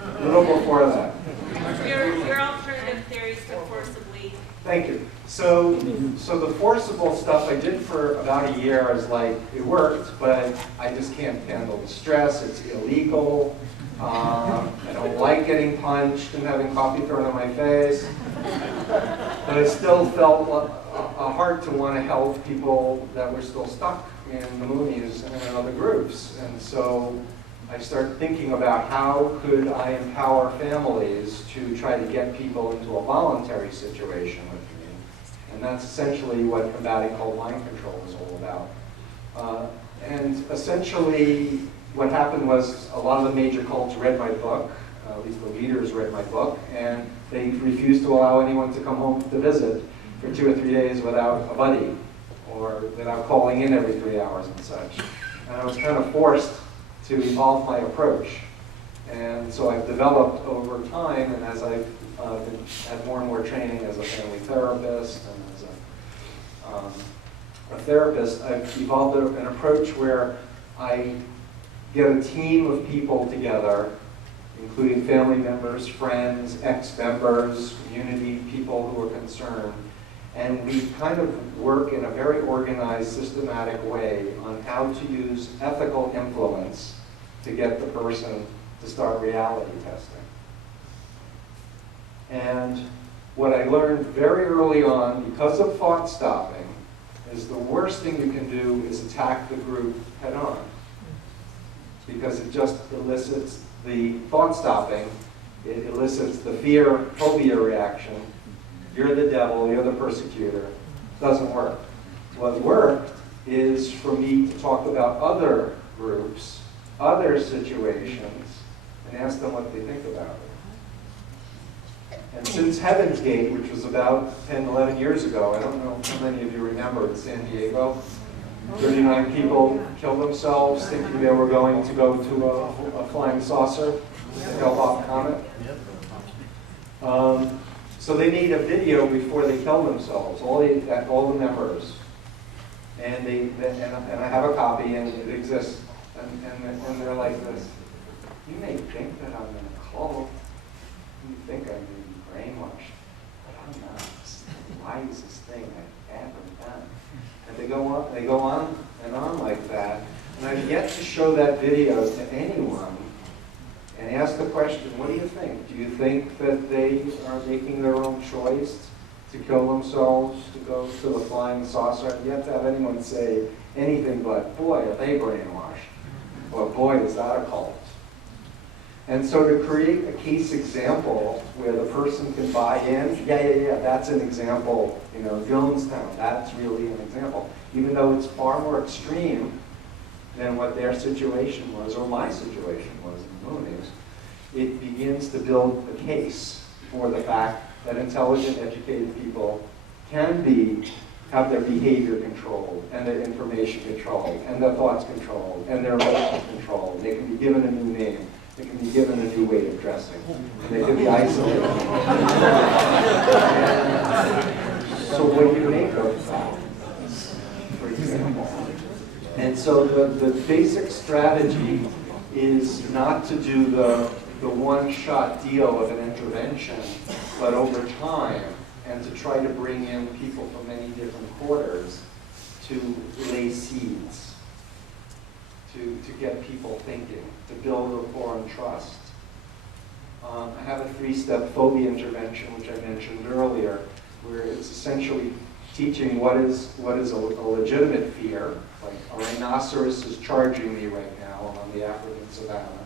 A little before that. Your alternative theories to forcibly. Thank you. So the forcible stuff I did for about a year is like, it worked, but I just can't handle the stress. It's illegal. I don't like getting punched and having coffee thrown in my face. But I still felt a heart to want to help people that were still stuck in the Moonies and in other groups. And so I started thinking about how could I empower families to try to get people into a voluntary situation with me. And that's essentially what combating cold mind control is all about. And essentially what happened was a lot of the major cults read my book, at least the leaders read my book, and they refused to allow anyone to come home to visit for 2 or 3 days without a buddy, or without calling in every 3 hours and such. And I was kind of forced to evolve my approach. And so I've developed over time, and as I've had more and more training as a family therapist and as a therapist, I've evolved an approach where I get a team of people together, including family members, friends, ex-members, community people who are concerned, and we kind of work in a very organized, systematic way on how to use ethical influence to get the person to start reality testing. And what I learned very early on, because of thought stopping, is the worst thing you can do is attack the group head on. Because it just elicits the thought stopping, it elicits the fear, phobia reaction. You're the devil, you're the persecutor. Doesn't work. What worked is for me to talk about other groups, other situations, and ask them what they think about it. And since Heaven's Gate, which was about 10, 11 years ago, I don't know how many of you remember in San Diego, 39 people killed themselves thinking they were going to go to a flying saucer to help off Comet. So they made a video before they killed themselves, all the members. And I have a copy, and it exists. And they're like this. You may think that I'm in a cult. You think I'm being brainwashed. But I'm not. This is the wisest thing I've ever done. And they go on and on like that. And I've yet to show that video to anyone and ask the question, what do you think? Do you think that they are making their own choice to kill themselves, to go to the flying saucer? I've yet to have anyone say anything but, boy, are they brainwashed. Or boy, is that a cult. And so to create a case example where the person can buy in, yeah, that's an example, Jonestown, that's really an example. Even though it's far more extreme than what their situation was, or my situation was in the Moonies, it begins to build a case for the fact that intelligent, educated people can have their behavior controlled, and their information controlled, and their thoughts controlled, and their emotions controlled. They can be given a new name. They can be given a new way of dressing. And they can be isolated. So what do you make of that, for example? And so the basic strategy is not to do the one-shot deal of an intervention, but over time, and to try to bring in people from many different quarters to lay seeds, to get people thinking, to build rapport and trust. I have a 3-step phobia intervention, which I mentioned earlier, where it's essentially teaching what is a legitimate fear, like a rhinoceros is charging me right now on the African savannah.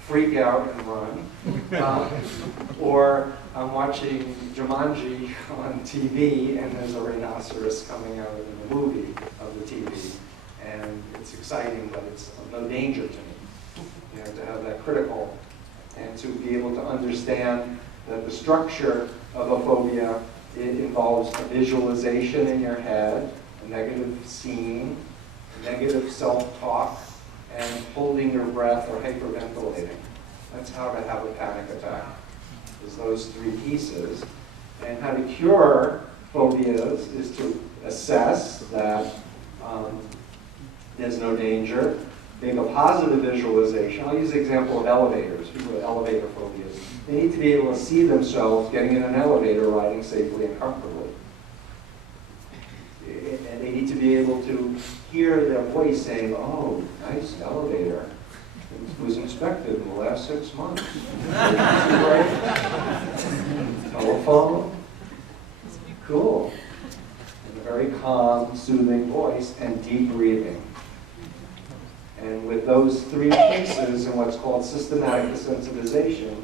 Freak out and run. Or I'm watching Jumanji on TV and there's a rhinoceros coming out in the movie of the TV. And it's exciting, but it's of no danger to me. To have that critical and to be able to understand that the structure of a phobia, it involves a visualization in your head, a negative scene, a negative self-talk, and holding your breath or hyperventilating. That's how to have a panic attack, is those 3 pieces. And how to cure phobias is to assess that there's no danger, make a positive visualization. I'll use the example of elevators, people with elevator phobias. They need to be able to see themselves getting in an elevator, riding safely and comfortably. And they need to be able to hear their voice saying, oh, nice elevator. It was inspected in the last 6 months. Telephone. Cool. And a very calm, soothing voice and deep breathing. And with those 3 pieces in what's called systematic desensitization,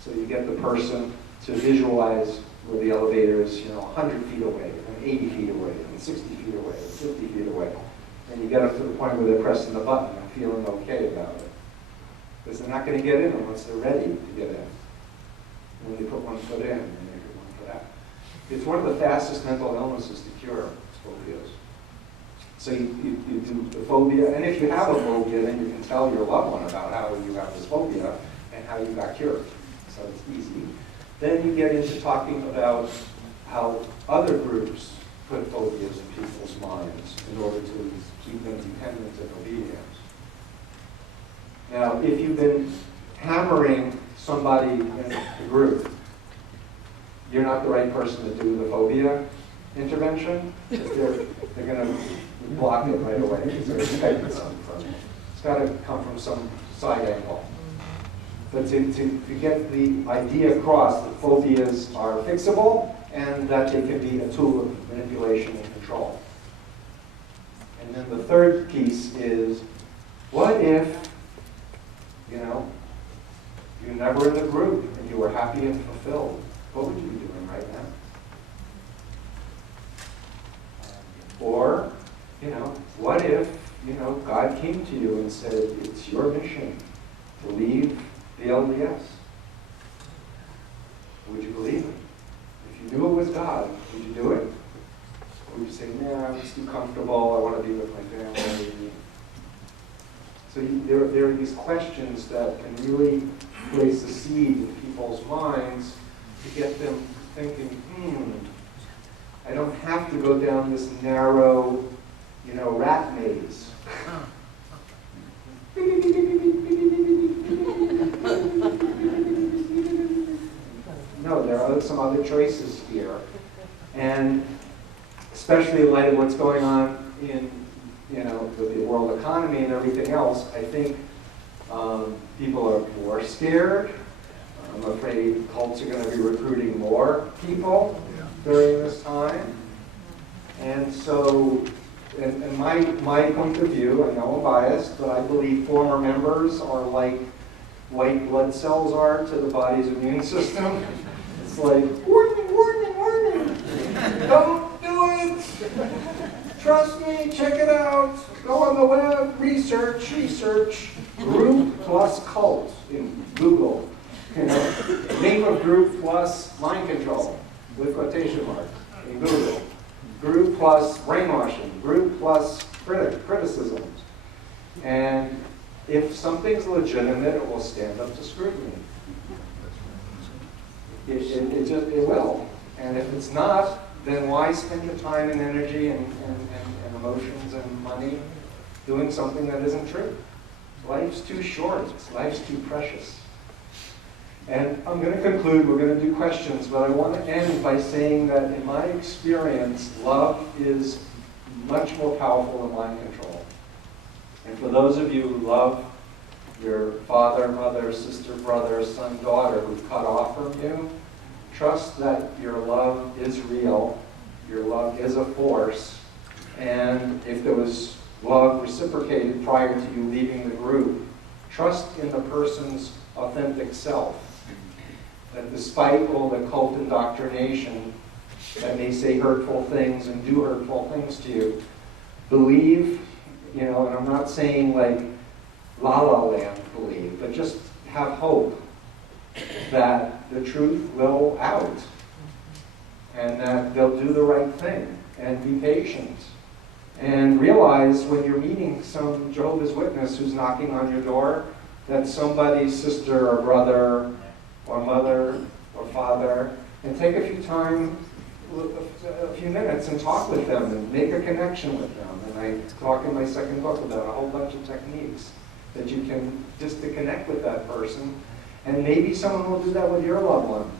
so you get the person to visualize where the elevator is, 100 feet away, and 80 feet away, and 60 feet away, and 50 feet away. And you get up to the point where they're pressing the button and feeling okay about it. Because they're not going to get in unless they're ready to get in. And when you put one foot in, and you put one foot out. It's one of the fastest mental illnesses to cure, phobias. So you do the phobia, and if you have a phobia, then you can tell your loved one about how you have this phobia and how you got cured. So it's easy. Then you get into talking about how other groups put phobias in people's minds in order to keep them dependent and obedient. Now, if you've been hammering somebody in the group, you're not the right person to do the phobia intervention. They're going to block it right away. It's got to come from some side angle. But to get the idea across that phobias are fixable and that they can be a tool of manipulation and control. And then the third piece is, what if, you're never in the group and you were happy and fulfilled? What would you be doing right now? Or, what if, God came to you and said, it's your mission to leave the LDS? Would you believe it? If you knew it was God, would you do it? Or would you say, nah, I'm just too comfortable, I want to be with my family? So there are these questions that can really place a seed in people's minds to get them thinking, I don't have to go down this narrow, rat maze. No, there are some other choices here. And especially in light of what's going on in, with the world economy and everything else, I think people are more scared. I'm afraid cults are going to be recruiting more people during this time. And so, in my point of view, I know I'm biased, but I believe former members are like white blood cells are to the body's immune system. It's like, warning, warning, warning. Don't do it. Trust me, check it out. Go on the web, research. Group plus cult in Google. Name of group plus mind control with quotation marks in Google. Group plus brainwashing. Group plus criticisms. And if something's legitimate, it will stand up to scrutiny. It will. And if it's not, then why spend the time and energy and emotions and money doing something that isn't true? Life's too short. Life's too precious. And I'm going to conclude. We're going to do questions, but I want to end by saying that in my experience, love is much more powerful than mind control. And for those of you who love your father, mother, sister, brother, son, daughter who've cut off from you, trust that your love is real, your love is a force, and if there was love reciprocated prior to you leaving the group, trust in the person's authentic self. That despite all the cult indoctrination that may say hurtful things and do hurtful things to you, believe, and I'm not saying like La La Land believe, but just have hope that the truth will out and that they'll do the right thing and be patient. And realize when you're meeting some Jehovah's Witness who's knocking on your door, that somebody's sister or brother or mother or father, and take a few time a few minutes and talk with them and make a connection with them. And I talk in my second book about a whole bunch of techniques that you can, just to connect with that person. And maybe someone will do that with your loved one.